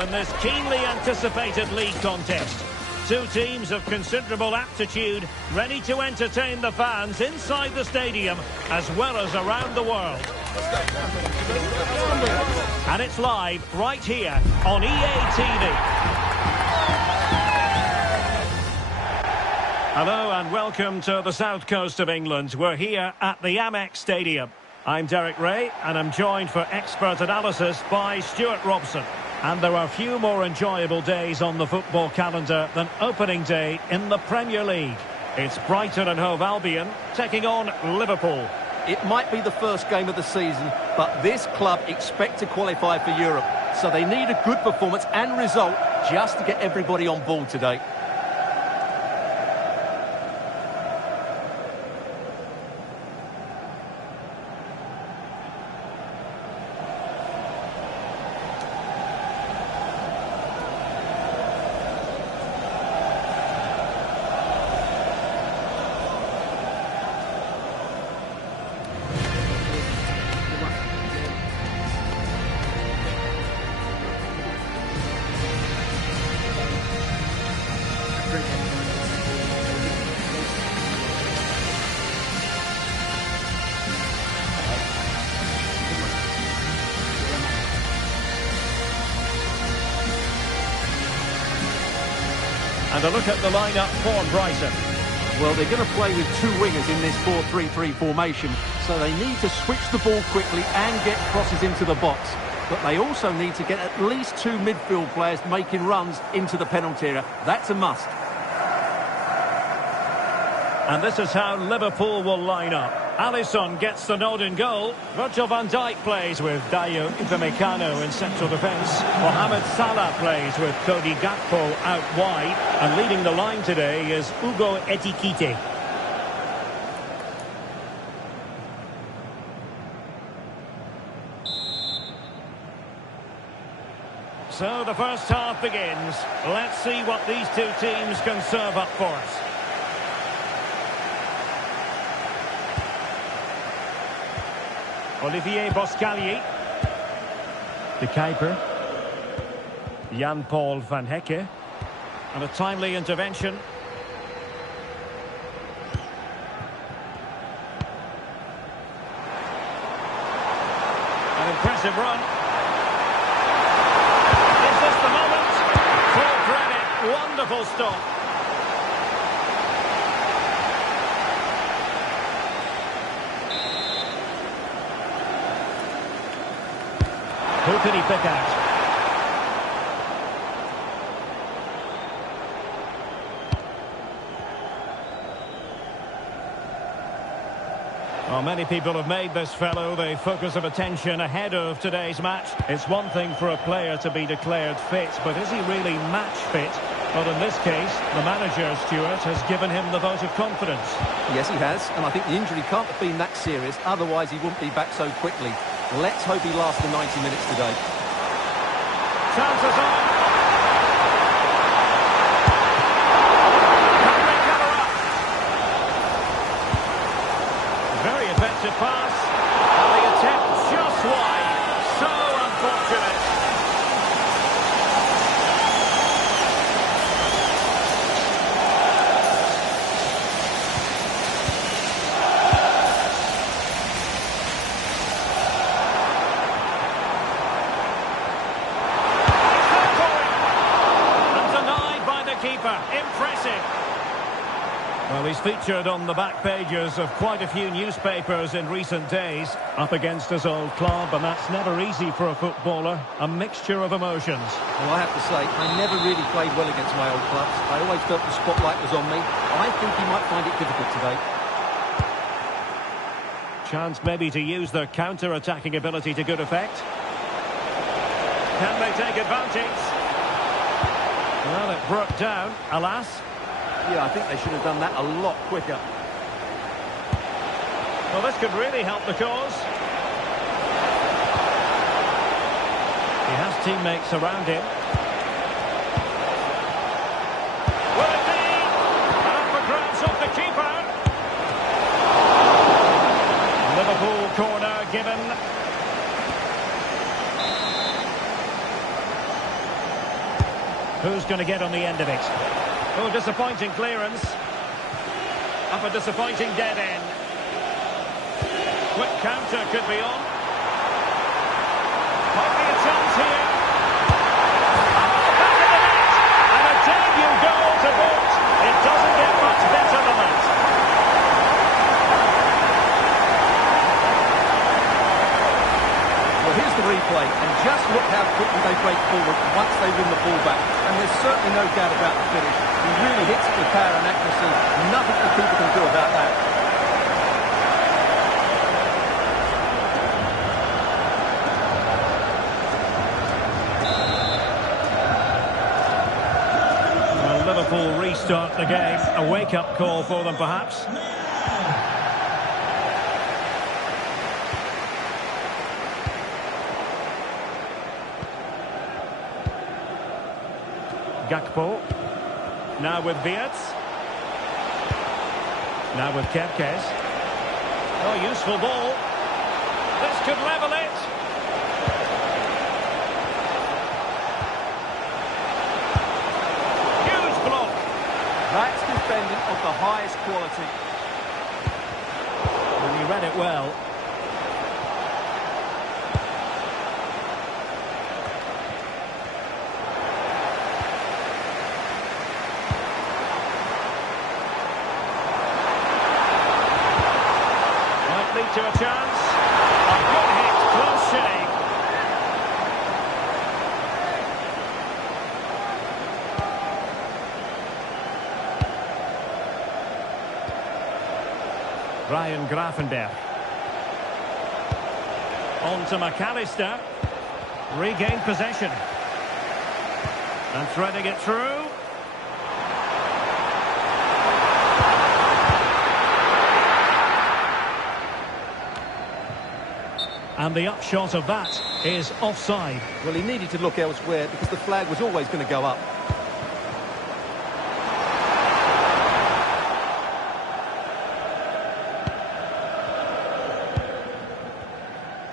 in this keenly anticipated league contest. Two teams of considerable aptitude, ready to entertain the fans inside the stadium as well as around the world. And it's live right here on EA TV. Hello and welcome to the south coast of England. We're here at the Amex Stadium. I'm Derek Ray and I'm joined for expert analysis by Stuart Robson. And there are few more enjoyable days on the football calendar than opening day in the Premier League. It's Brighton and Hove Albion taking on Liverpool. It might be the first game of the season, but this club expect to qualify for Europe. So they need a good performance and result just to get everybody on board today. And a look at the lineup for Brighton. Well, they're going to play with two wingers in this 4-3-3 formation, so they need to switch the ball quickly and get crosses into the box. But they also need to get at least two midfield players making runs into the penalty area. That's a must. And this is how Liverpool will line up. Alisson gets the nod in goal. Virgil van Dijk plays with Dayo Upamecano in central defence. Mohamed Salah plays with Cody Gakpo out wide. And leading the line today is Hugo Ekitike. So the first half begins. Let's see what these two teams can serve up for us. Olivier Boscagli. De Kuiper. Jan-Paul van Hecke. And a timely intervention. An impressive run. Is this the moment? Full credit. Wonderful stop. Who can he pick out? Well, many people have made this fellow the focus of attention ahead of today's match. It's one thing for a player to be declared fit, but is he really match fit? Well, in this case, the manager, Stuart, has given him the vote of confidence. Yes, he has, and I think the injury can't have been that serious, otherwise he wouldn't be back so quickly. Let's hope he lasts the 90 minutes today. Chances on. Can they cover up? Very effective pass. And the attempt just wide. So unfortunate. Impressive. Well, he's featured on the back pages of quite a few newspapers in recent days, up against his old club, and that's never easy for a footballer, a mixture of emotions. Well, I have to say, I never really played well against my old clubs. I always felt the spotlight was on me. I think he might find it difficult today. Chance maybe to use their counter-attacking ability to good effect. Can they take advantage? Well, it broke down, alas. Yeah, I think they should have done that a lot quicker. Well, this could really help the cause. He has teammates around him. Will it be? And up for grabs off the keeper. Liverpool corner given. Who's going to get on the end of it? Oh, disappointing clearance. Up a disappointing dead end. Quick counter could be on. Might be a chance here. Oh, back of the net! And a debut goal to boot. It doesn't get much better than that. Well, here's the replay, and just look how quickly they break forward once they win the ball back. And there's certainly no doubt about the finish. He really hits it with power and accuracy. Nothing the keeper can do about that. Well, Liverpool restart the game. A wake-up call for them, perhaps. Gakpo. Now with Wirtz. Now with Kepkes. Oh, useful ball. This could level it. Huge block. That's defending of the highest quality. And he read it well. To a chance. A good hit, close shave. Ryan Gravenberch. On to McAllister. Regained possession. And threading it through. And the upshot of that is offside. Well, he needed to look elsewhere because the flag was always going to go up.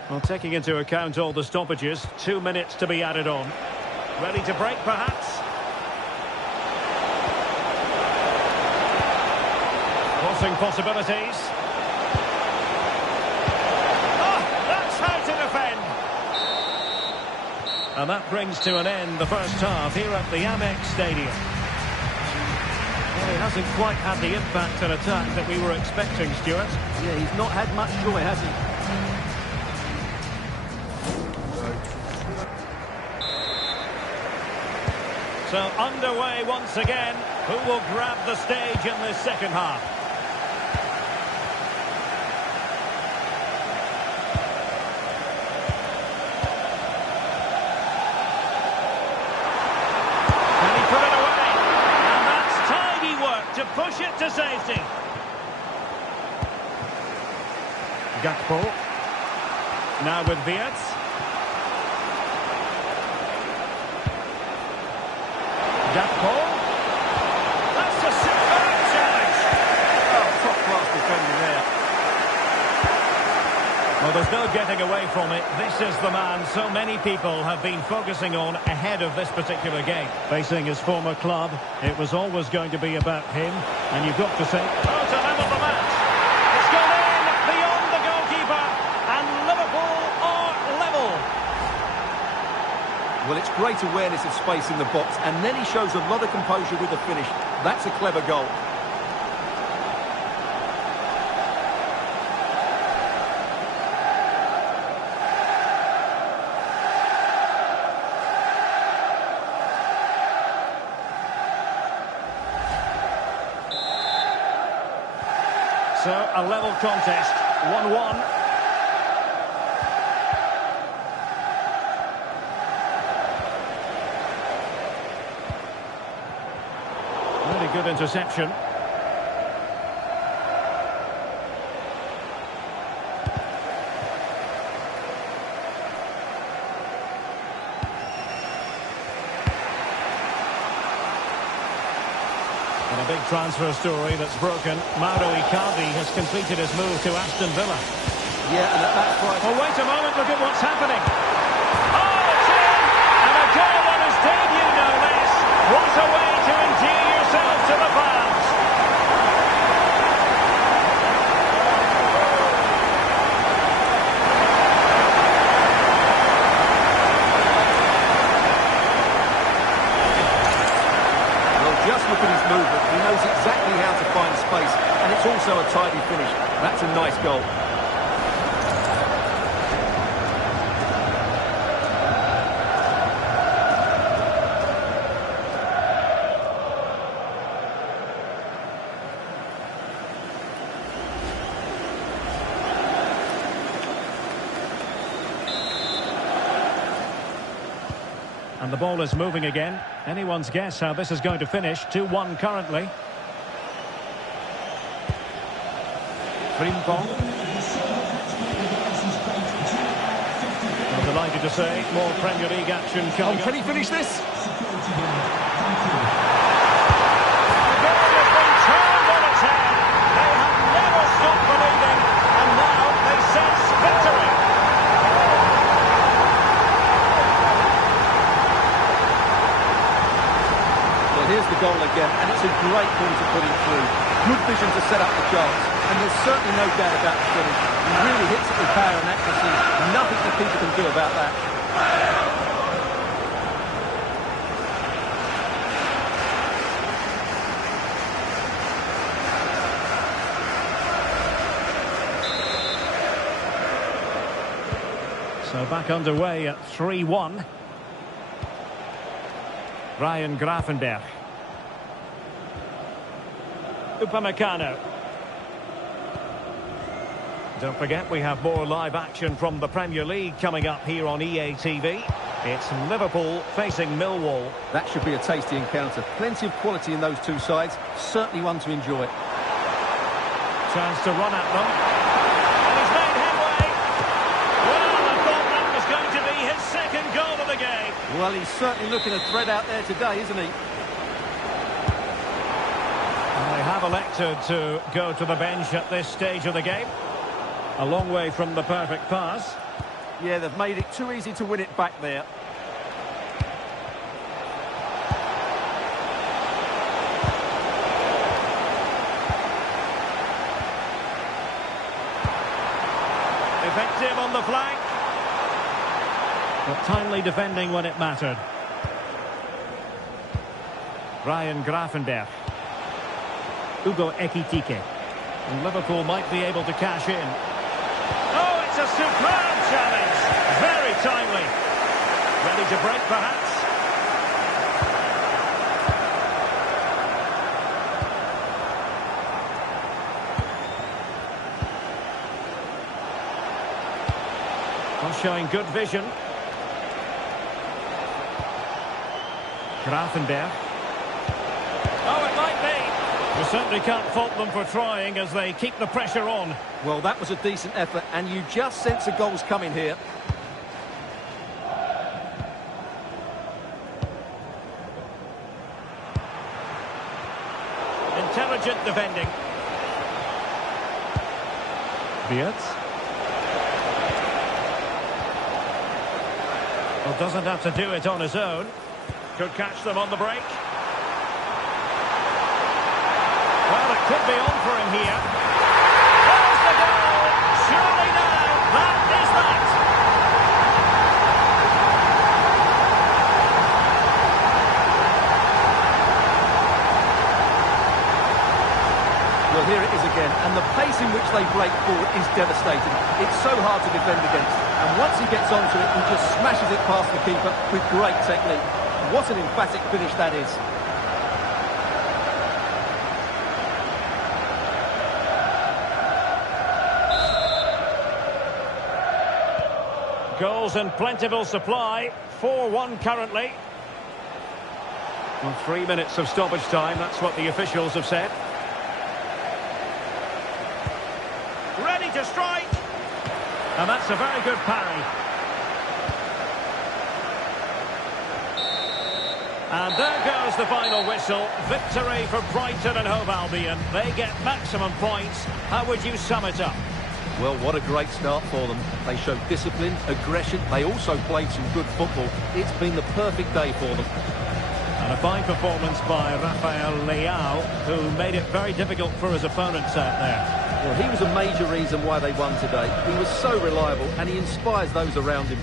Well, taking into account all the stoppages, 2 minutes to be added on. Ready to break, perhaps? Crossing possibilities. And that brings to an end the first half here at the Amex Stadium. Well, he hasn't quite had the impact and attack that we were expecting, Stuart. Yeah, he's not had much joy, has he? So underway once again. Who will grab the stage in this second half? To push it to safety. Gakpo. Now with Wirtz. Gakpo. That's a superb challenge. Oh, top-class defending there. Well, there's no getting away from it. This is the man so many people have been focusing on ahead of this particular game. Facing his former club, it was always going to be about him. And you've got to say, oh, to level the match. It's gone in beyond the goalkeeper. And Liverpool are level. Well, it's great awareness of space in the box. And then he shows a lot of composure with the finish. That's a clever goal. So, a level contest, 1-1. Really good interception. And a big transfer story that's broken. Mauro Icardi has completed his move to Aston Villa. Yeah, and at that price... Oh, wait a moment, look at what's happening. Oh, it's in! And a goal on his debut, no less. What a way to endear yourself to the fans. Just look at his movement. He knows exactly how to find space, and it's also a tidy finish. That's a nice goal. And the ball is moving again. Anyone's guess how this is going to finish. 2-1 currently. Frimpong. I'm delighted to say more Premier League action coming. Can he finish this? Here's the goal again, and it's a great ball to put him through. Good vision to set up the chance, and there's certainly no doubt about the finish. He really hits it with power and accuracy. Nothing the keeper can do about that. So back underway at 3-1. Ryan Gravenberch. Upamecano. Don't forget we have more live action from the Premier League coming up here on EA TV. It's Liverpool facing Millwall. That should be a tasty encounter. Plenty of quality in those two sides. Certainly one to enjoy. Chance to run at them. And he's made headway. Well, I thought that was going to be his second goal of the game. Well, he's certainly looking a threat out there today, isn't he? And they have elected to go to the bench at this stage of the game. A long way from the perfect pass. Yeah, they've made it too easy to win it back there. Effective on the flank. But timely defending when it mattered. Ryan Gravenberch. Hugo Ekitike. And Liverpool might be able to cash in. Oh, it's a superb challenge. Very timely. Ready to break, perhaps. Well, showing good vision. Gravenberch. Oh, it might be. You certainly can't fault them for trying as they keep the pressure on. Well, that was a decent effort, and you just sense the goals coming here. Intelligent defending. Beards. Well, doesn't have to do it on his own. Could catch them on the break. Well, it could be on for him here. There's the goal! Surely now, that is that! Well, here it is again, and the pace in which they break forward is devastating. It's so hard to defend against, and once he gets onto it, he just smashes it past the keeper with great technique. What an emphatic finish that is. Goals in plentiful supply. 4-1 currently. Well, 3 minutes of stoppage time, that's what the officials have said. Ready to strike. And that's a very good parry. And there goes the final whistle. Victory for Brighton and Hove Albion. They get maximum points. How would you sum it up? Well, what a great start for them. They showed discipline, aggression. They also played some good football. It's been the perfect day for them. And a fine performance by Rafael Leao, who made it very difficult for his opponents out there. Well, he was a major reason why they won today. He was so reliable and he inspires those around him.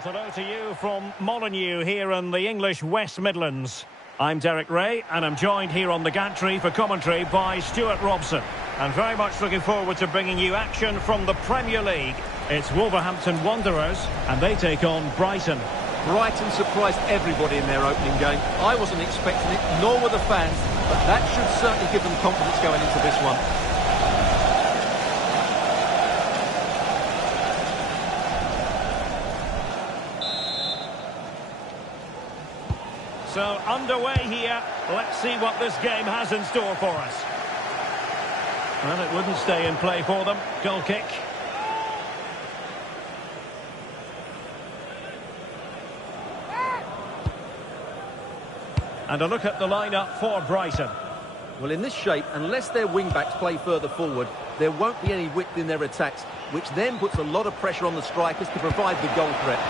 Hello to you from Molineux here in the English West Midlands. I'm Derek Ray and I'm joined here on the gantry for commentary by Stuart Robson. And very much looking forward to bringing you action from the Premier League. It's Wolverhampton Wanderers and they take on Brighton. Brighton surprised everybody in their opening game. I wasn't expecting it, nor were the fans, but that should certainly give them confidence going into this one. So underway here, let's see what this game has in store for us. Well, it wouldn't stay in play for them. Goal kick. And a look at the lineup for Brighton. Well, in this shape, unless their wing-backs play further forward, there won't be any width in their attacks, which then puts a lot of pressure on the strikers to provide the goal threat.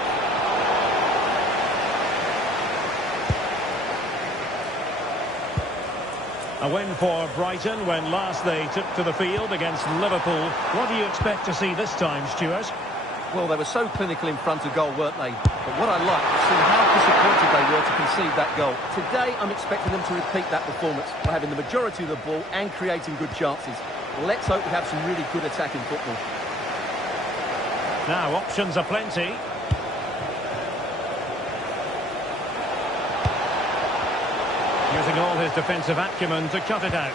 A win for Brighton when last they took to the field against Liverpool. What do you expect to see this time, Stuart? Well, they were so clinical in front of goal, weren't they? But what I like is seeing how disappointed they were to concede that goal. Today, I'm expecting them to repeat that performance by having the majority of the ball and creating good chances. Let's hope we have some really good attacking football. Now, options are plenty. Using all his defensive acumen to cut it out.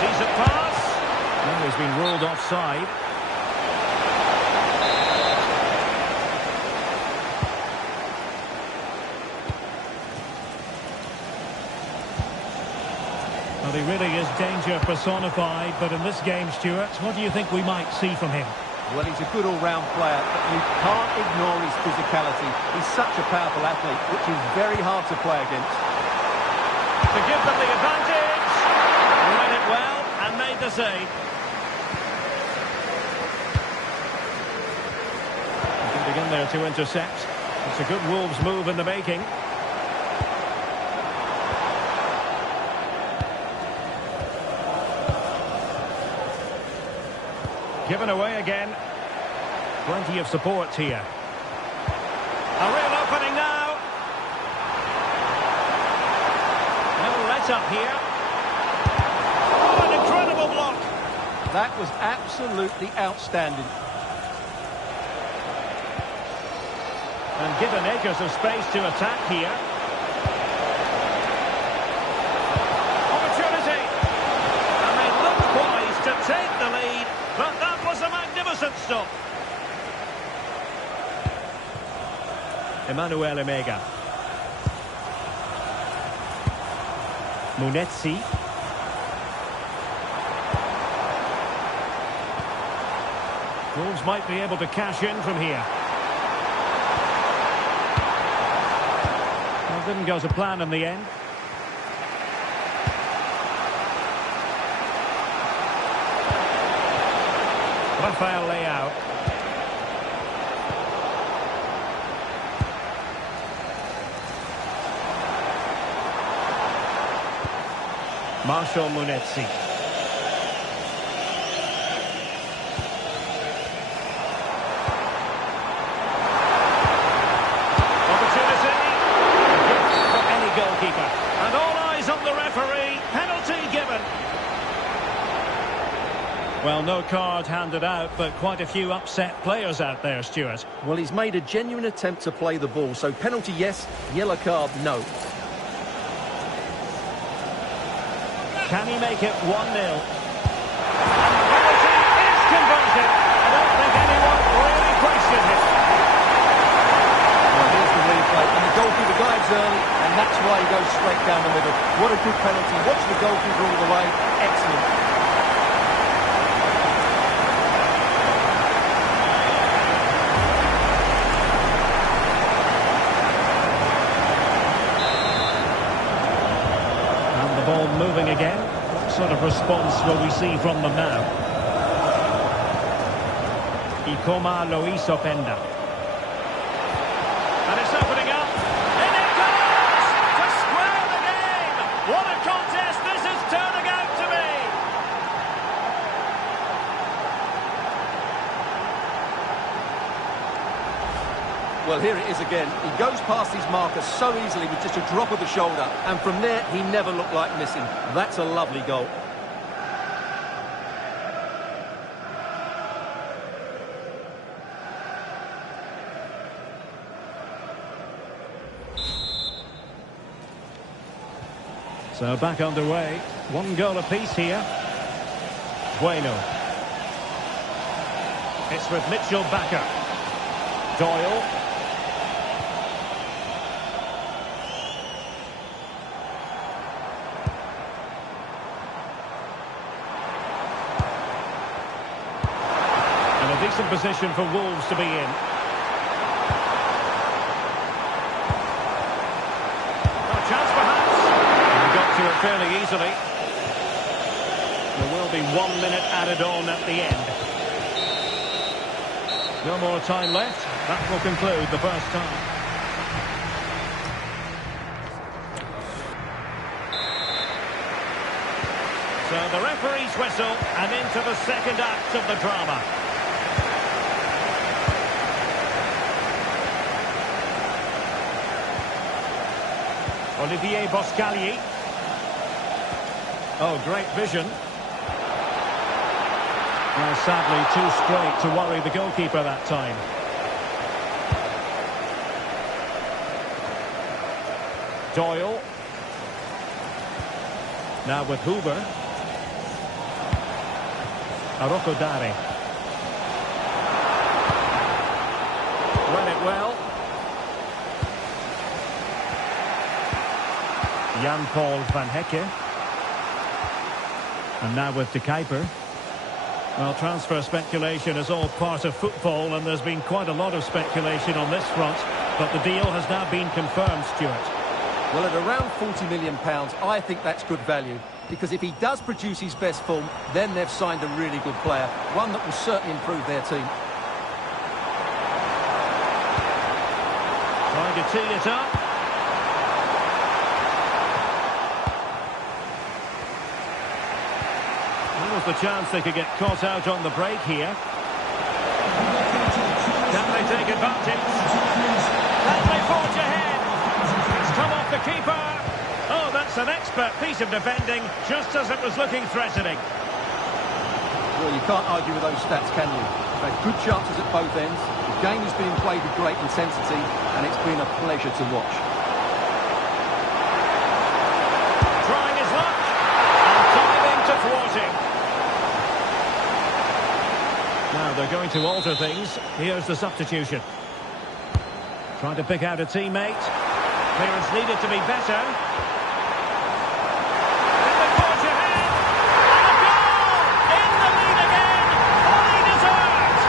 Decent pass. Well, he's been ruled offside. Well, he really is danger personified, but in this game, Stuart, what do you think we might see from him? Well, he's a good all-round player, but you can't ignore his physicality. He's such a powerful athlete, which is very hard to play against. To give them the advantage. Read it well and made the save. Getting in there to intercept. It's a good Wolves move in the making. Given away again. Plenty of support here. A real opening now. No let up here. Oh, an incredible block. That was absolutely outstanding. And given acres of space to attack here. Opportunity. And they look poised to take the lead. But that was a magnificent stop. Emmanuel Emega. Munetsi. Wolves might be able to cash in from here. Didn't go to plan in the end. Rafael Leao. Marshall Munetsi. Opportunity. A gift for any goalkeeper. And all eyes on the referee. Penalty given. Well, no card handed out, but quite a few upset players out there, Stuart. Well, he's made a genuine attempt to play the ball, so penalty yes, yellow card no. Can he make it 1-0? Penalty is converted. I don't think anyone really questioned it. Well, here's the replay, and the goalkeeper dives early, and that's why he goes straight down the middle. What a good penalty. Watch the goalkeeper all the way. Excellent. Ball moving again. What sort of response will we see from them now? Openda. And it's opening up. And it goes! To square the game! What a contest this is turning out to be! Well, here it is again. He goes past his marker so easily with just a drop of the shoulder. And from there, he never looked like missing. That's a lovely goal. So back underway. 1 goal apiece here. Bueno. It's with Mitchell Bakker. Doyle. And a decent position for Wolves to be in. A chance perhaps. And got to it fairly easily. There will be 1 minute added on at the end. No more time left. That will conclude the first time. So the referee's whistle and into the second act of the drama. Olivier Boscagli. Oh, great vision. Well, sadly, too straight to worry the goalkeeper that time. Doyle. Now with Hoover. Arokodare. Read it well. Jan-Paul van Hecke. And now with De Kuiper. Well, transfer speculation is all part of football, and there's been quite a lot of speculation on this front, but the deal has now been confirmed, Stuart. Well, at around £40 million, I think that's good value, because if he does produce his best form, then they've signed a really good player, one that will certainly improve their team. Trying to tee it up. There was the chance they could get caught out on the break here. Can they take advantage? Can they forge ahead? It's come off the keeper. Oh, that's an expert piece of defending, just as it was looking threatening. Well, you can't argue with those stats, can you? They've had good chances at both ends. The game is being played with great intensity, and it's been a pleasure to watch. Trying his luck, and diving to thwart him. Now they're going to alter things. Here's the substitution. Trying to pick out a teammate. Clearance needed to be better. In the forge ahead. And a goal! In the lead again. Fully deserved.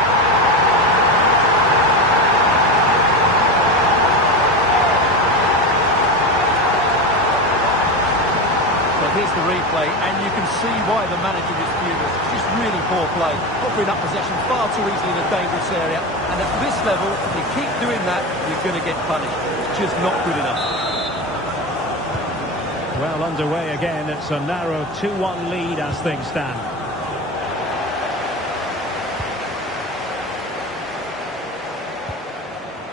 Well, here's the replay, and you can see why the manager is furious. Just really poor play, offering up possession far too easily in a dangerous area. And at this level, if you keep doing that, you're going to get punished. It's just not good enough. Well, underway again. It's a narrow 2-1 lead as things stand.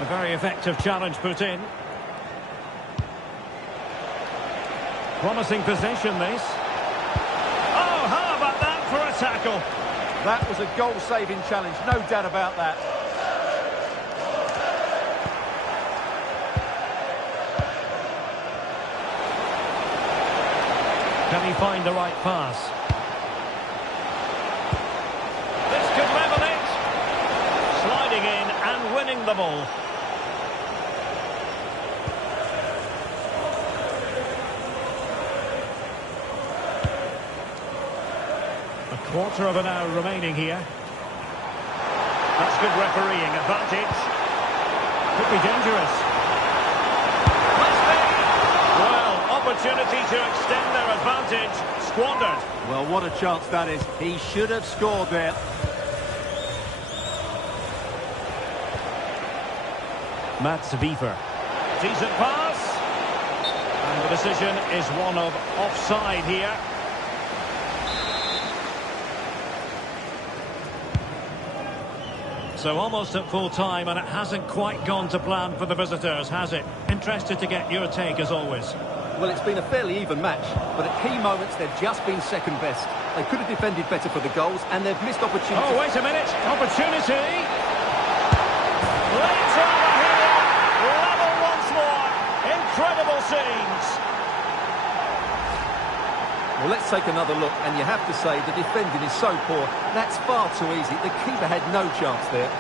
A very effective challenge put in. Promising position, this. Oh, how about that for a tackle? That was a goal-saving challenge, no doubt about that. Can he find the right pass? This could level it. Sliding in and winning the ball. Quarter of an hour remaining here. That's good refereeing. Advantage. Could be dangerous. Must be. Well, opportunity to extend their advantage. Squandered. Well, what a chance that is. He should have scored there. Mats Wiever. Decent pass. And the decision is one of offside here. So almost at full time, and it hasn't quite gone to plan for the visitors, has it? Interested to get your take, as always. Well, it's been a fairly even match, but at key moments, they've just been second best. They could have defended better for the goals, and they've missed opportunities. Oh, wait a minute. Opportunity. Late over here. Level once more. Incredible scenes. Well, let's take another look, and you have to say the defending is so poor. That's far too easy. The keeper had no chance there.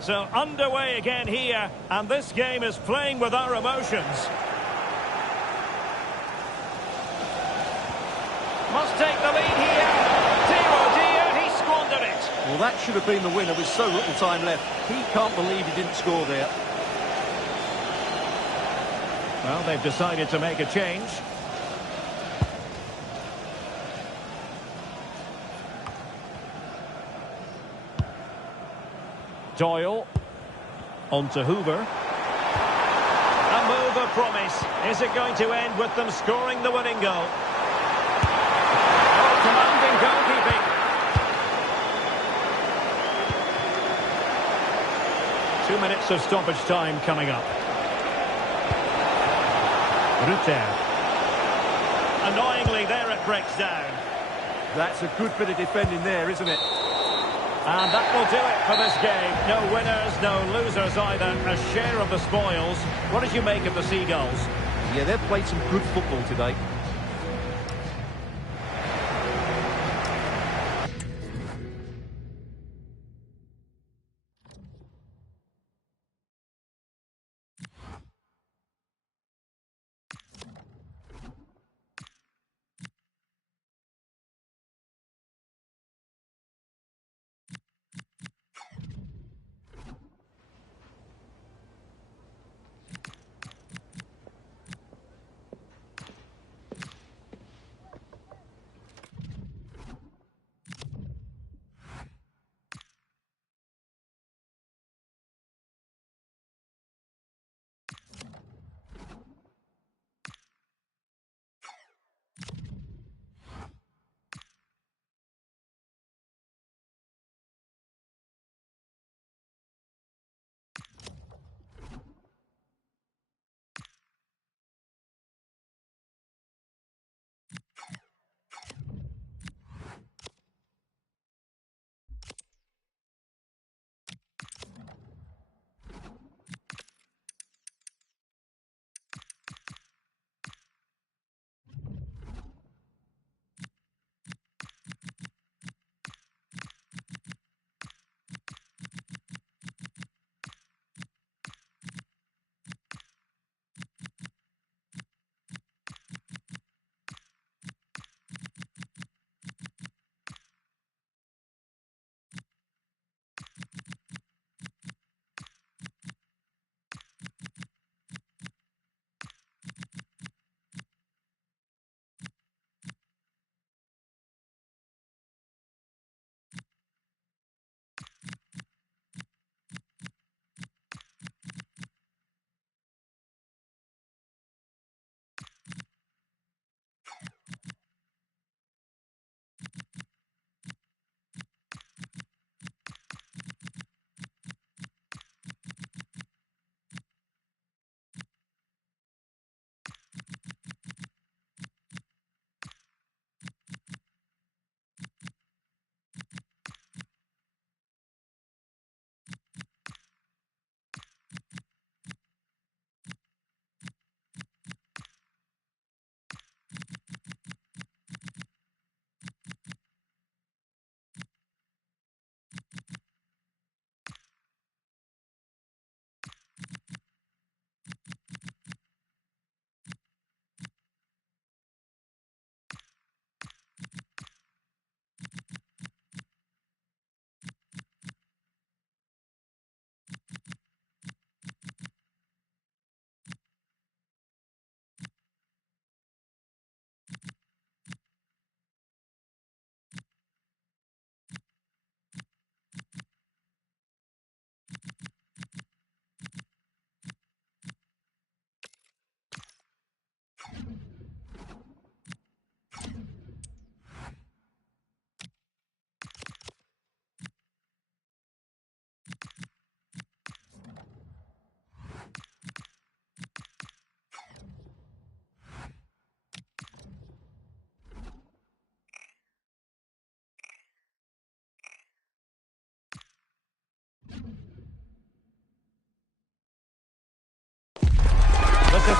So underway again here, and this game is playing with our emotions. Must take the lead here. Dear oh dear, he squandered it. Well, that should have been the winner with so little time left. He can't believe he didn't score there. Well, they've decided to make a change. Doyle. On to Hoover. A move of promise. Is it going to end with them scoring the winning goal? Oh, commanding goalkeeping. 2 minutes of stoppage time coming up. Rutter. Annoyingly, there it breaks down. That's a good bit of defending there, isn't it? And that will do it for this game. No winners, no losers either. A share of the spoils. What did you make of the Seagulls? Yeah, they've played some good football today.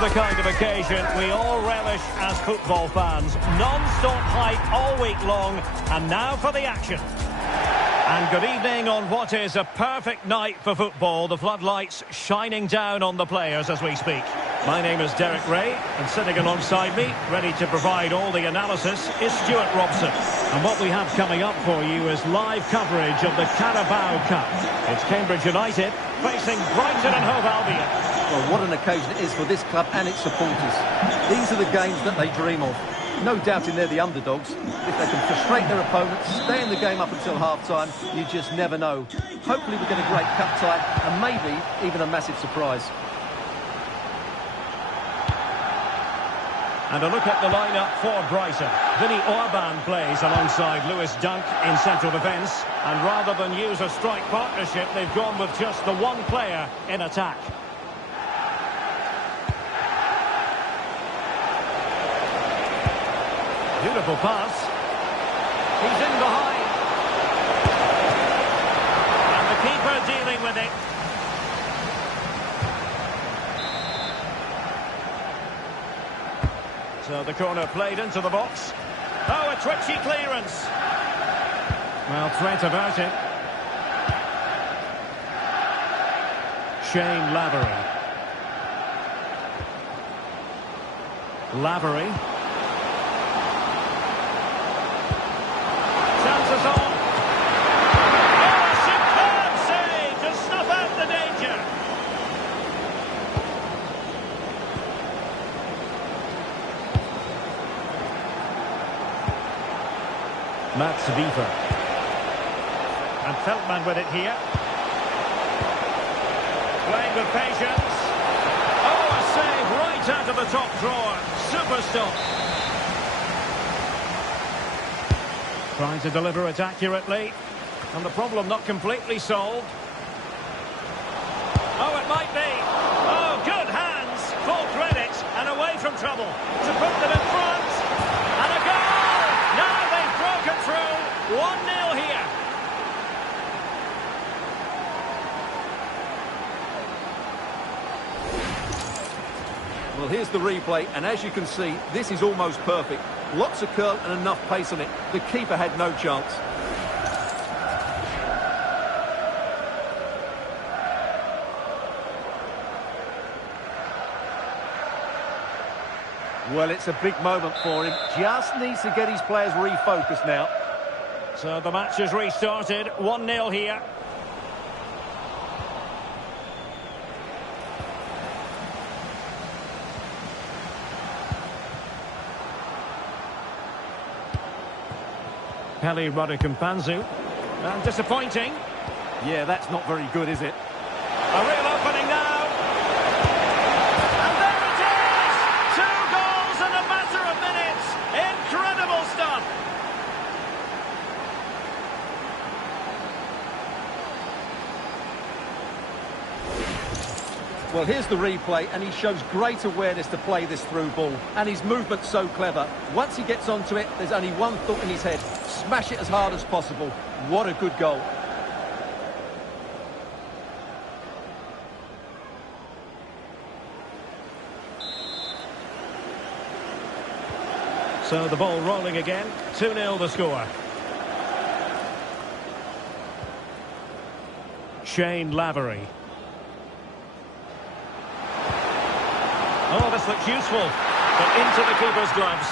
the kind of occasion we all relish as football fans. Non-stop hype all week long, and now for the action. And good evening on what is a perfect night for football. The floodlights shining down on the players as we speak. My name is Derek Ray, and sitting alongside me, ready to provide all the analysis, is Stuart Robson. And what we have coming up for you is live coverage of the Carabao Cup. It's Cambridge United facing Brighton and Hove Albion. Well, what an occasion it is for this club and its supporters. These are the games that they dream of. No doubting they're the underdogs. If they can frustrate their opponents, stay in the game up until half-time, you just never know. Hopefully we get a great cup tie and maybe even a massive surprise. And a look at the lineup for Brighton. Vinny Orban plays alongside Lewis Dunk in central defence. And rather than use a strike partnership, they've gone with just the one player in attack. Beautiful pass. He's in behind. And the keeper dealing with it. So the corner played into the box. Oh, a twitchy clearance. Well, threat averted. Shane Lavery. Lavery. Chances on. Oh, a superb save to snuff out the danger. Mats Wiever. And Feldman with it here. Playing with patience. Oh, a save right out of the top drawer. Super stop. Trying to deliver it accurately. And the problem not completely solved. Oh, it might be. Oh, good hands. Full credit. And away from trouble. To put them in front. And a goal. Now they've broken through. 1-0 here. Well, here's the replay, and as you can see, this is almost perfect. Lots of curl and enough pace on it. The keeper had no chance. Well, it's a big moment for him. Just needs to get his players refocused now. So the match has restarted. 1-0 here. Pele Rodriguez-Panzu. And disappointing. Yeah, that's not very good, is it? A real opening now. And there it is! 2 goals in a matter of minutes. Incredible stuff. Well, here's the replay, and he shows great awareness to play this through ball. And his movement's so clever. Once he gets onto it, there's only one thought in his head. Smash it as hard as possible. What a good goal. So the ball rolling again. 2-0 the score. Shane Lavery. Oh, this looks useful. But into the keeper's gloves.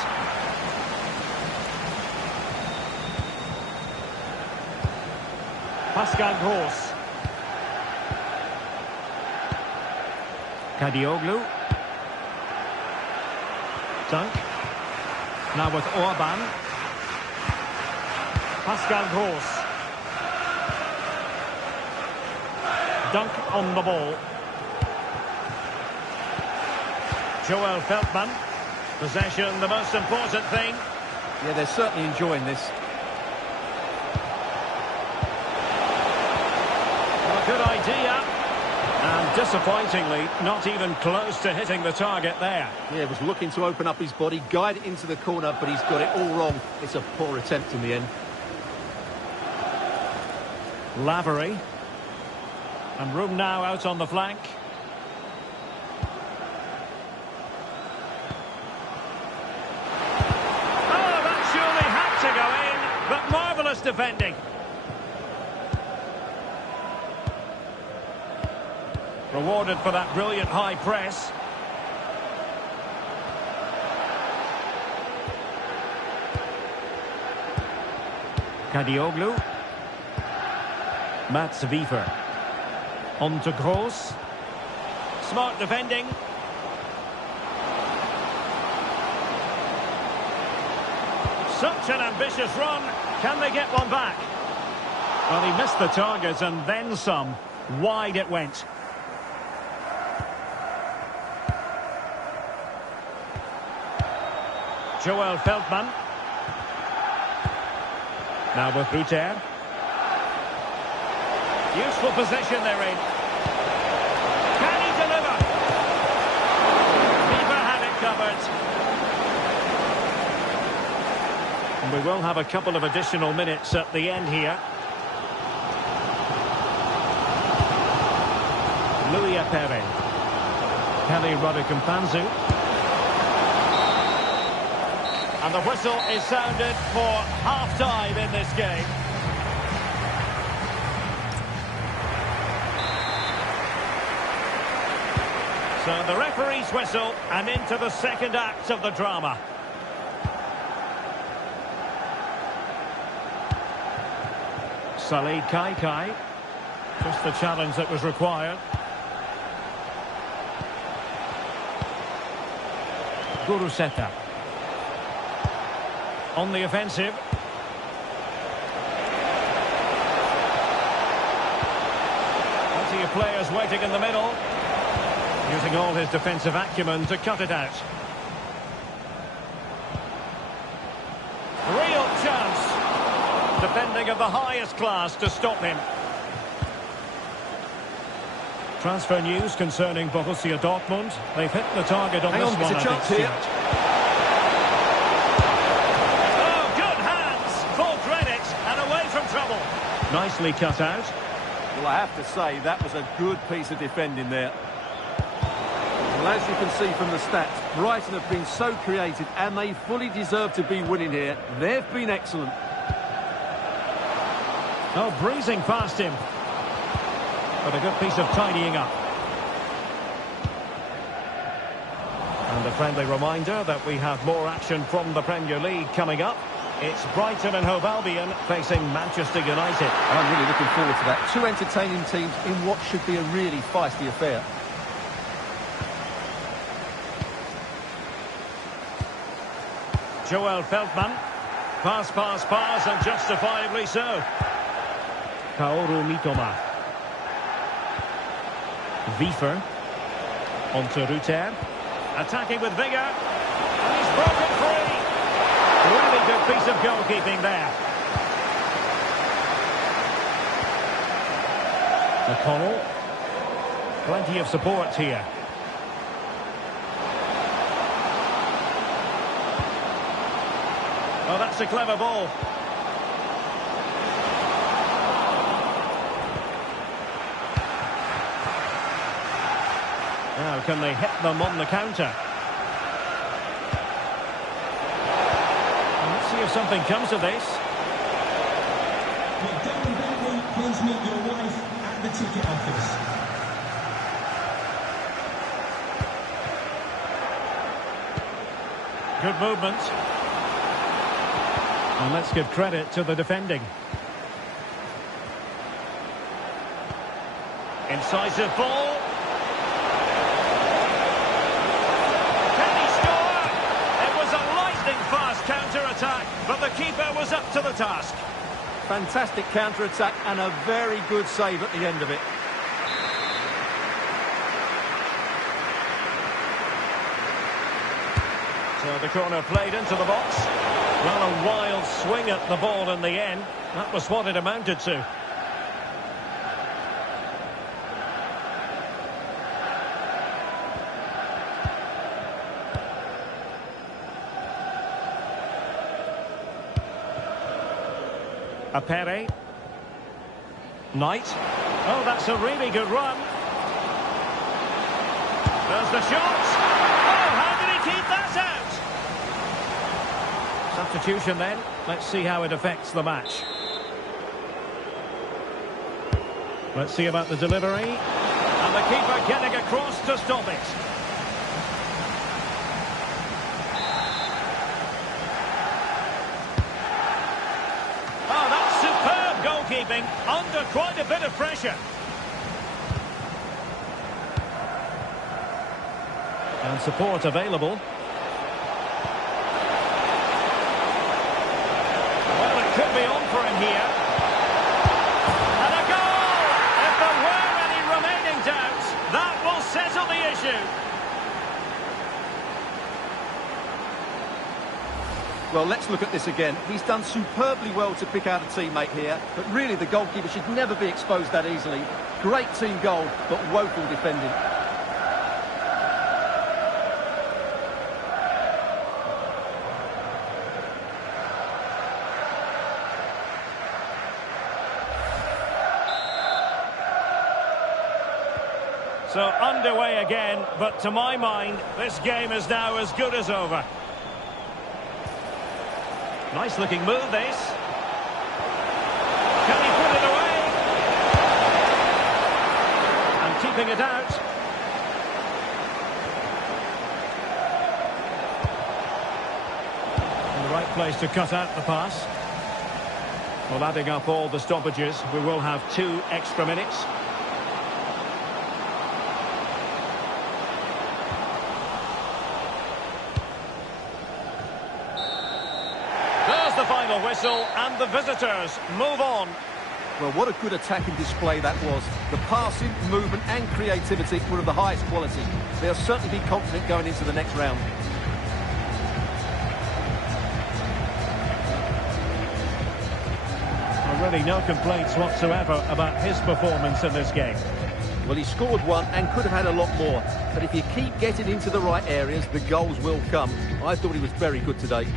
Pascal Gross. Kadioglu. Dunk. Now with Orban. Pascal Gross. Dunk on the ball. Joel Feldman. Possession, the most important thing. Yeah, they're certainly enjoying this. Well, good idea. And disappointingly, not even close to hitting the target there. Yeah, was looking to open up his body, guide it into the corner, but he's got it all wrong. It's a poor attempt in the end. Lavery. And room now out on the flank. defending. Rewarded for that brilliant high press. Kadioglu. Mats Wiever. On to Gross. Smart defending. Such an ambitious run. Can they get one back? Well, he missed the target and then some. Wide it went. Joel Feldman. Now with Ruter. Useful position they're in. Can he deliver? Wiever had it covered. And we will have a couple of additional minutes at the end here. Louis Apere. Kelly Rodriguez-Mpanzu. And the whistle is sounded for half-time in this game. So the referee's whistle and into the second act of the drama. Salid Kaikai. Just the challenge that was required. Guruseta. On the offensive. Plenty of players waiting in the middle. Using all his defensive acumen to cut it out. Real chance. Defending of the highest class to stop him. Transfer news concerning Borussia Dortmund. They've hit the target on this one. There's a chance here. Nicely cut out. Well, I have to say, that was a good piece of defending there. Well, as you can see from the stats, Brighton have been so creative and they fully deserve to be winning here. They've been excellent. Oh, breezing past him. But a good piece of tidying up. And a friendly reminder that we have more action from the Premier League coming up. It's Brighton and Hove Albion facing Manchester United. I'm really looking forward to that. Two entertaining teams in what should be a really feisty affair. Joel Feldman. Pass, and justifiably so. Kaoru Mitoma. Wiever. On to Ruter. Attacking with vigour. And he's broken free. Really good piece of goalkeeping there. McConnell. Plenty of support here. Oh, that's a clever ball. Now, can they hit them on the counter? Let's see if something comes of this. Please meet your wife at the ticket office. Good movement. And let's give credit to the defending. Incisive ball. Can he score? It was a lightning-fast counter-attack, but the keeper was up to the task. Fantastic counter-attack and a very good save at the end of it. So the corner played into the box. Well, a wild swing at the ball in the end. That was what it amounted to. Apere. Knight. Oh, that's a really good run. There's the shot. Oh, how did he keep that out? Substitution then. Let's see how it affects the match. Let's see about the delivery. And the keeper getting across to stop it. Oh, that's superb goalkeeping, under quite a bit of pressure. And support available. Well, it could be on for him here. And a goal! If there were any remaining doubts, that will settle the issue. Well, let's look at this again. He's done superbly well to pick out a teammate here, but really the goalkeeper should never be exposed that easily. Great team goal, but woeful defending. So underway again, but to my mind, this game is now as good as over. Nice looking move, this. Can he put it away? And keeping it out. In the right place to cut out the pass. Well, adding up all the stoppages, we will have 2 extra minutes. The final whistle, and the visitors move on. Well, what a good attacking display that was. The passing, movement and creativity were of the highest quality. They'll certainly be confident going into the next round. Really no complaints whatsoever about his performance in this game. Well, he scored 1 and could have had a lot more. But if you keep getting into the right areas, the goals will come. I thought he was very good today.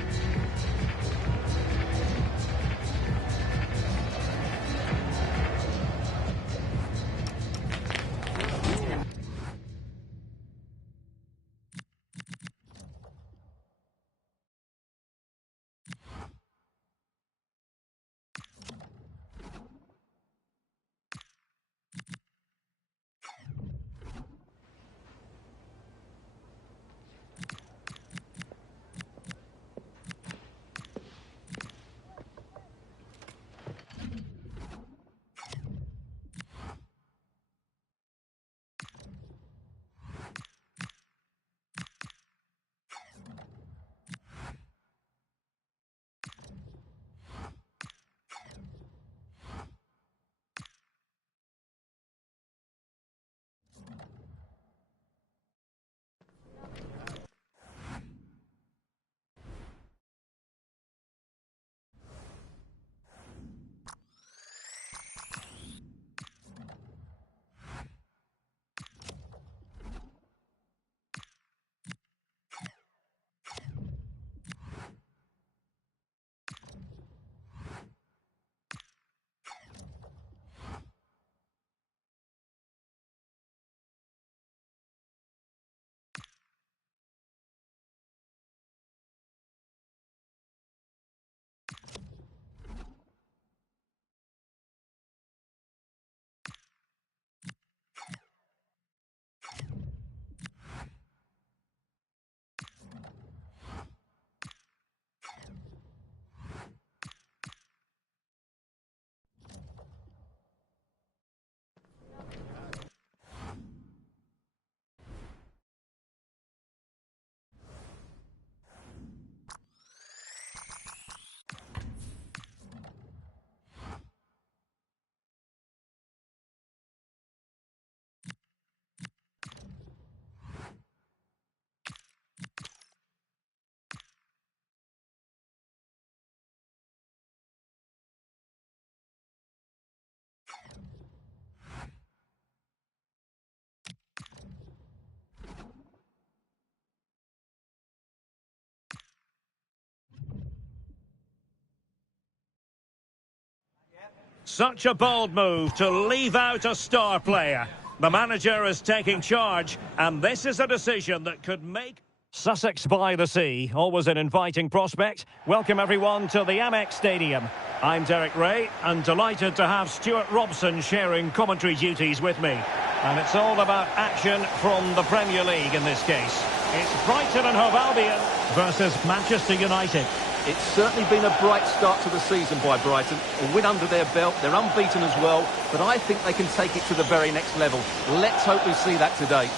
Such a bold move to leave out a star player. The manager is taking charge, and this is a decision that could make... Sussex by the sea, always an inviting prospect. Welcome everyone to the Amex Stadium. I'm Derek Ray, and delighted to have Stuart Robson sharing commentary duties with me. And it's all about action from the Premier League in this case. It's Brighton and Hove Albion versus Manchester United. It's certainly been a bright start to the season by Brighton. A win under their belt, they're unbeaten as well, but I think they can take it to the very next level. Let's hope we see that today.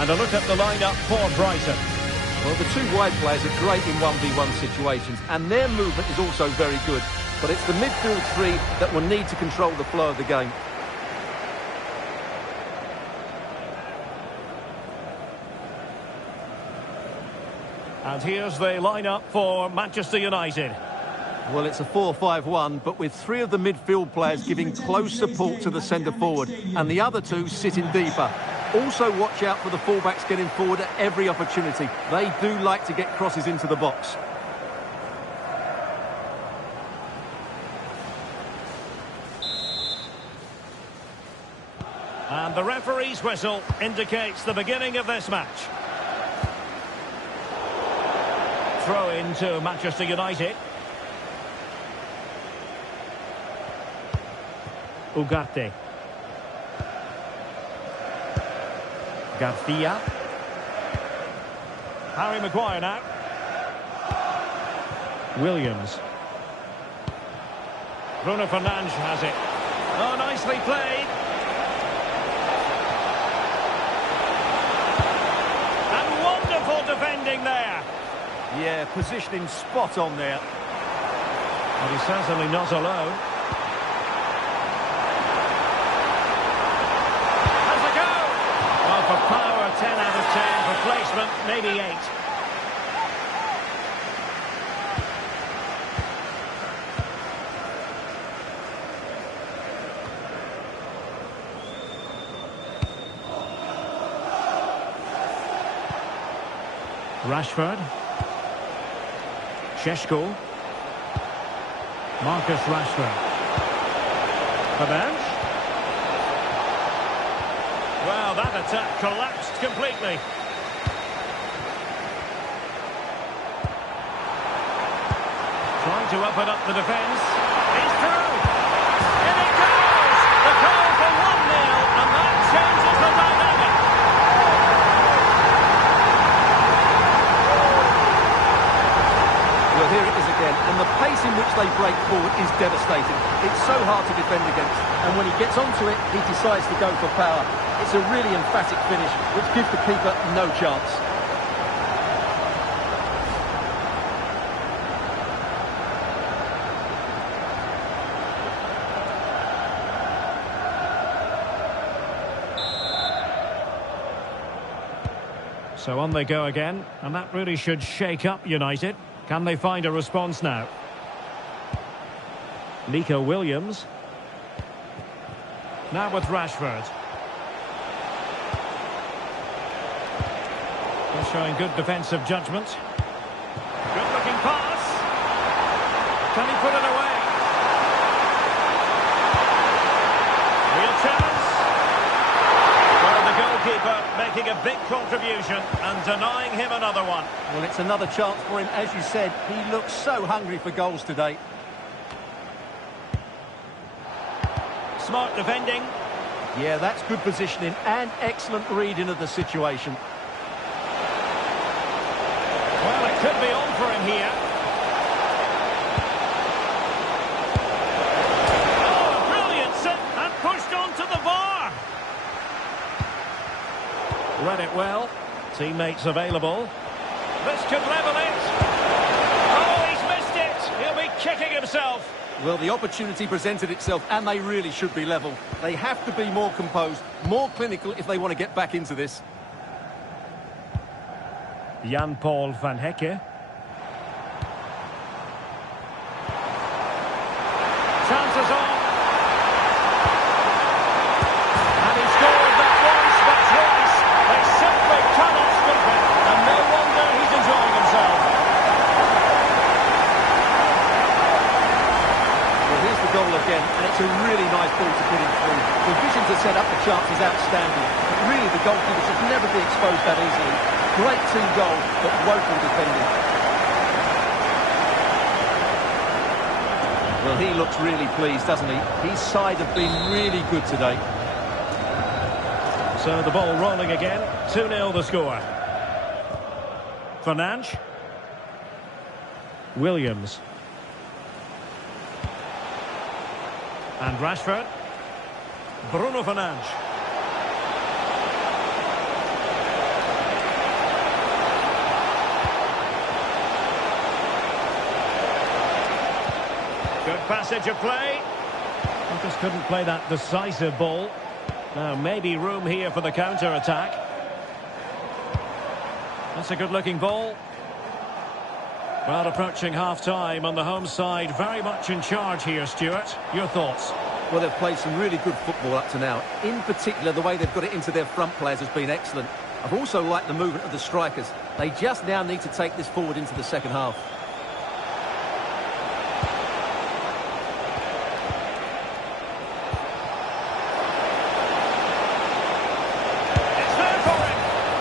And a look at the lineup for Brighton. Well, the two wide players are great in 1v1 situations, and their movement is also very good. But it's the midfield three that will need to control the flow of the game. And here's the lineup for Manchester United. Well, it's a 4-5-1, but with three of the midfield players giving close support to the centre forward, and the other two sitting deeper. Also watch out for the fullbacks getting forward at every opportunity. They do like to get crosses into the box. And the referee's whistle indicates the beginning of this match. Throw into Manchester United. Ugarte. Garcia. Harry Maguire now. Williams. Bruno Fernandes has it. Oh, nicely played. And wonderful defending there. Yeah, positioning spot on there. And he's certainly not alone. For power, 10 out of 10. For placement, maybe 8. Rashford. Šeško. Marcus Rashford. Fernandes. Well, that attack collapsed completely. Trying to open up the defence. He's through. In it goes. The goal for 1-0, and that changes the dynamic. Well, here it is again, and the pace in which they break forward is devastating. It's so hard to defend against, and when he gets onto it, he decides to go for power. It's a really emphatic finish, which gives the keeper no chance. So on they go again, and that really should shake up United. Can they find a response now? Nico Williams. Now with Rashford. They're showing good defensive judgment. Good looking pass. Can he put it away? Real chance. Well, the goalkeeper making a big contribution and denying him another one. Well, it's another chance for him. As you said, he looks so hungry for goals today. Smart defending. Yeah, that's good positioning and excellent reading of the situation. Well, it could be on for him here. Oh, brilliant set and pushed onto the bar. Read it well. Teammates available. This could level it. kicking himself. Well, the opportunity presented itself, and they really should be level. They have to be more composed, more clinical if they want to get back into this. Jan-Paul van Hecke. Chances on. And he scored that once, but twice. They simply cannot stop it. And no wonder he's enjoying himself. Well, here's the goal again, and it's a really nice ball to put him through. The vision to set up the chance is outstanding. But really, the goalkeeper should never be exposed that easily. Great team goal, but woeful defending. Well, he looks really pleased, doesn't he? His side have been really good today. So the ball rolling again. 2-0 the score. Fernandes. Williams. And Rashford. Bruno Fernandes. Good passage of play. He just couldn't play that decisive ball. Now maybe room here for the counter-attack. That's a good-looking ball. Well, approaching half-time on the home side, very much in charge here, Stuart. Your thoughts? Well, they've played some really good football up to now. In particular, the way they've got it into their front players has been excellent. I've also liked the movement of the strikers. They just now need to take this forward into the second half.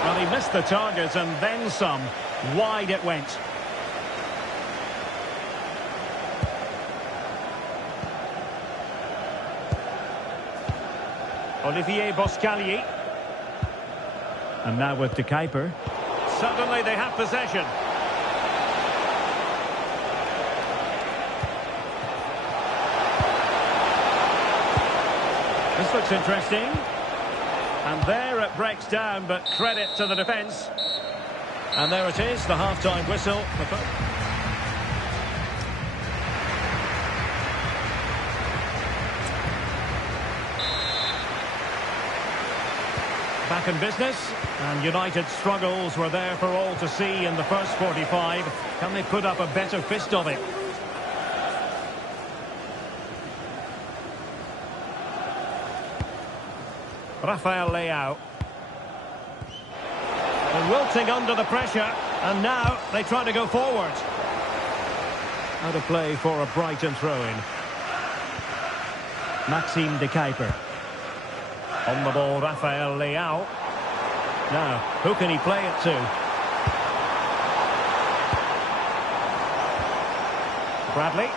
Well, he missed the target and then some. Wide it went. Olivier Boscalier. And now with De Kuyper. Suddenly they have possession. This looks interesting. And there it breaks down, but credit to the defence. And there it is, the half-time whistle. Back in business, and United's struggles were there for all to see in the first 45. Can they put up a better fist of it? Rafael Leao. They're wilting under the pressure, and now they try to go forward. Out of play for a Brighton throw-in. Maxime De Kuyper. On the ball, Rafael Leao. Now, who can he play it to? Bradley.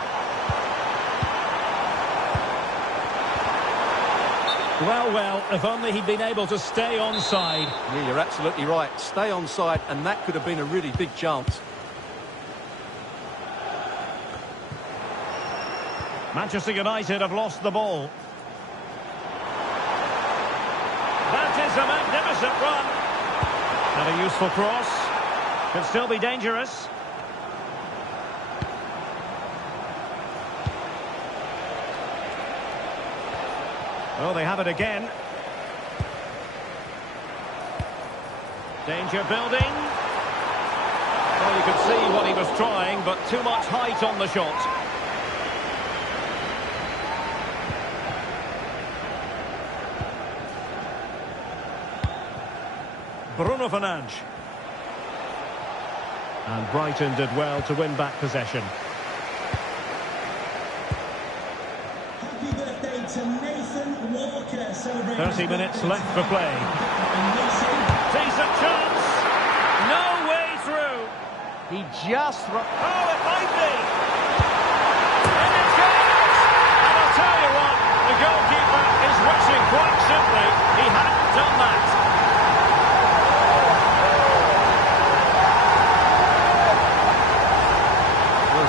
Well, if only he'd been able to stay onside. Yeah, you're absolutely right. Stay onside, and that could have been a really big chance. Manchester United have lost the ball. That is a magnificent run. And a useful cross. Could still be dangerous. Oh, they have it again. Danger building. Well, you could see what he was trying, but too much height on the shot. Bruno Fernandes. And Brighton did well to win back possession. Happy birthday to Nathan Walker, celebrating 30 minutes left for play. Decent chance. No way through. He just... Oh, it might be. And it goes. And I'll tell you what, the goalkeeper is wishing quite simply he hadn't done that.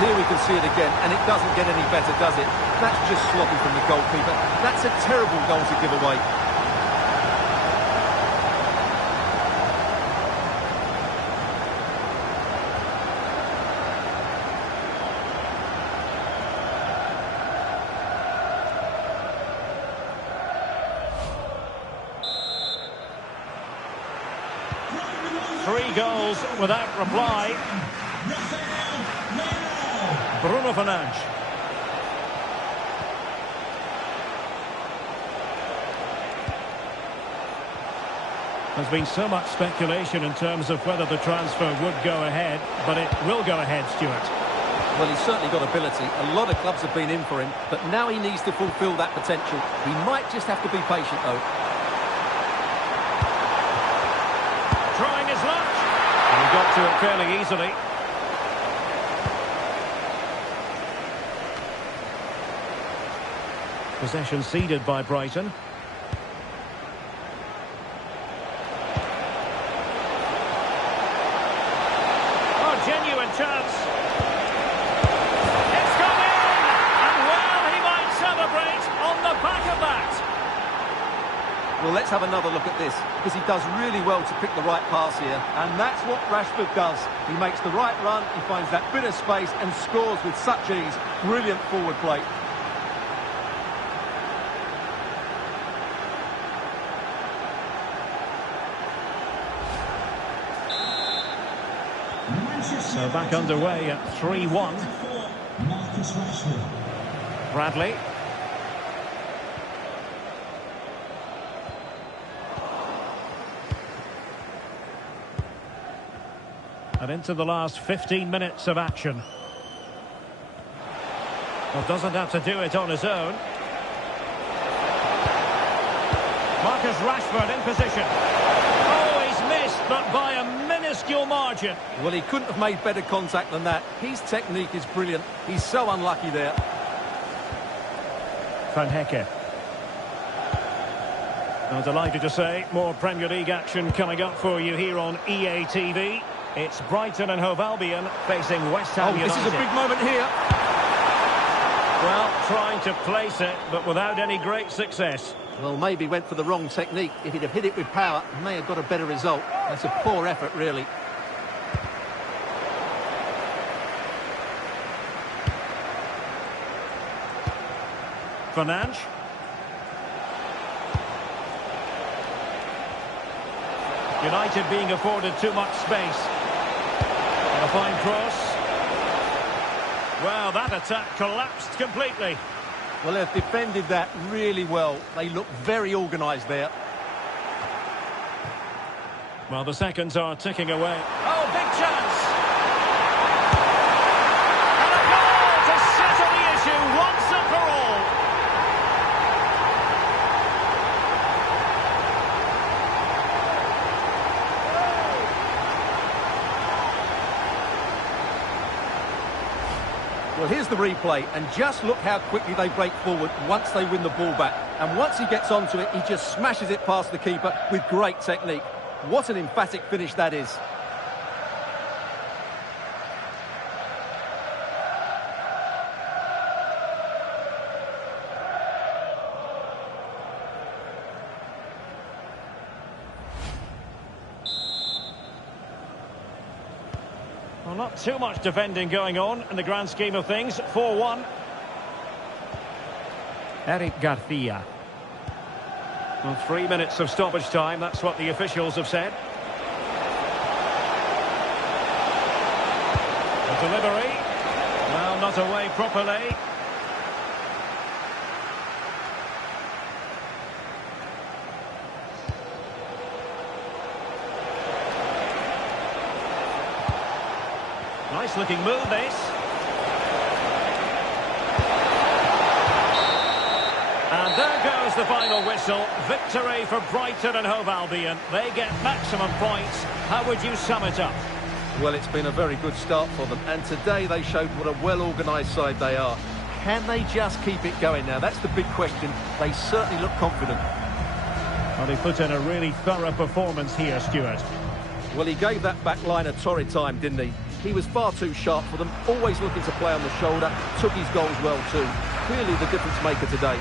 Here we can see it again, and it doesn't get any better, does it? That's just sloppy from the goalkeeper. That's a terrible goal to give away. 3 goals without reply. Bruno Fernandes. There's been so much speculation in terms of whether the transfer would go ahead, but it will go ahead, Stuart. Well, he's certainly got ability. A lot of clubs have been in for him, but now he needs to fulfil that potential. He might just have to be patient, though. Trying his luck. And he got to it fairly easily. Possession ceded by Brighton. Genuine chance. It's gone in! And well, he might celebrate on the back of that. Well, let's have another look at this, because he does really well to pick the right pass here. And that's what Rashford does. He makes the right run, he finds that bit of space and scores with such ease. Brilliant forward play. So back underway at 3-1. Bradley. And into the last 15 minutes of action. Well, doesn't have to do it on his own. Marcus Rashford in position. Oh, he's missed, but by a minuscule margin. Well, he couldn't have made better contact than that. His technique is brilliant. He's so unlucky there. Van Hecke. I'm delighted to say more Premier League action coming up for you here on EA TV. It's Brighton and Hove Albion facing West Ham United. This is a big moment here. Well, trying to place it, but without any great success. Well, maybe went for the wrong technique. If he'd have hit it with power, he may have got a better result. That's a poor effort, really. Fernandes. United being afforded too much space. And a fine cross. Well, that attack collapsed completely. Well, they've defended that really well. They look very organised there. Well, the seconds are ticking away. Oh, big chance! And a goal to settle the issue once and for all. Well, here's the replay, and just look how quickly they break forward once they win the ball back. And once he gets onto it, he just smashes it past the keeper with great technique. What an emphatic finish that is. Well, not too much defending going on in the grand scheme of things. 4-1. Eric Garcia. Well, 3 minutes of stoppage time, that's what the officials have said. The delivery. Well, not away properly. Nice looking move, this. And there goes the final whistle. Victory for Brighton and Hove Albion. They get maximum points. How would you sum it up? Well, it's been a very good start for them. And today they showed what a well-organised side they are. Can they just keep it going now? That's the big question. They certainly look confident. Well, they put in a really thorough performance here, Stuart. Well, he gave that back line a torrid time, didn't he? He was far too sharp for them, always looking to play on the shoulder, took his goals well too. Clearly the difference maker today.